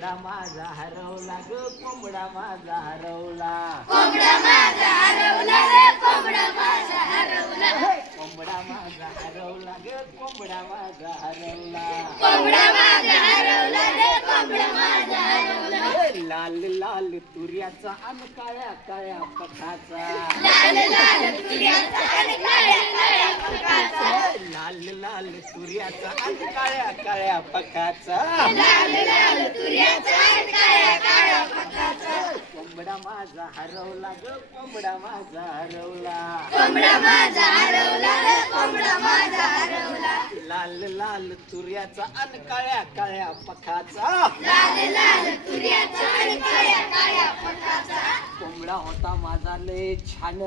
कोंबडा माझा हरवला ग कोंबडा माझा हरवला कोंबडा माझा हरवला रे कोंबडा माझा हरवला कोंबडा माझा हरवला ग कोंबडा माझा हरवला कोंबडा माझा हरवला रे कोंबडा माझा हरवला लाल लाल तुऱ्याचा आणि काळ्या काळ्या पखाचा लाल लाल तुऱ्याचा आणि काळ्या काळ्या पकाचा लाल लाल तुऱ्याचा आणि काळ्या काळ्या पखाचा लाल लाल तुऱ्याचा आणि काळ्या काळ्या पकाचा कोंबडा माझा हरवला ग कोंबडा माझा हरवला कोंबडा माझा हरवला रे कोंबडा माझा हरवला लाल लाल तुऱ्याचा आणि काळ्या काळ्या पखाचा लाल लाल तुऱ्याचा आणि काळ्या काळ्या पकाचा कोंबडा होता माझा लय छान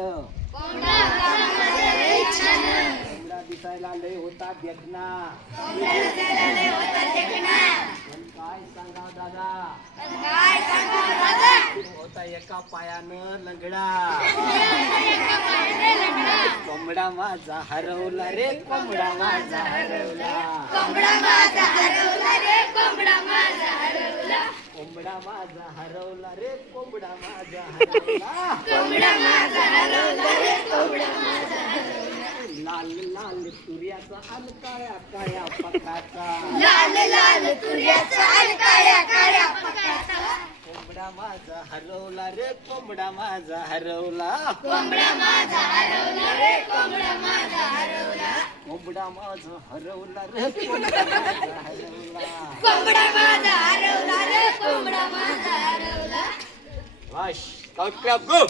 कोंबडा माझा लय छान कोंबडा दिसायला लय होता देखना कोंबडा दिसायला लय होता देखना पण काय सांगा दादा काय सांगू दादा होता एका पायानं लंगडा एका पायाने लग्न कोंबडा माझा हरवला रे कोंबडा माझा हरवला कोंबडा माझा हरवला रे कोंबडा माझा हरवला कोंबडा माझा हरवला रे कोंबडा माझा हरवला कोंबडा माझा हरवला रे कोंबडा माझा हरवला लाल लाल तुऱ्याचा आणि काळ्या काळ्या पखाचा लाल लाल तुऱ्याचा आणि काळ्या काळ्या पकाचा कोंबडा माझा हरवला रे कोंबडा माझा हरवला कोंबडा माझा हरवला रे कोंबडा माझा हरवला कोंबडा माझा हरवला रे कोंबडा माझा हरवला कोंबडा माझा हरवला रे कोंबडा माझा हरवला वाश स्काउट क्लब गो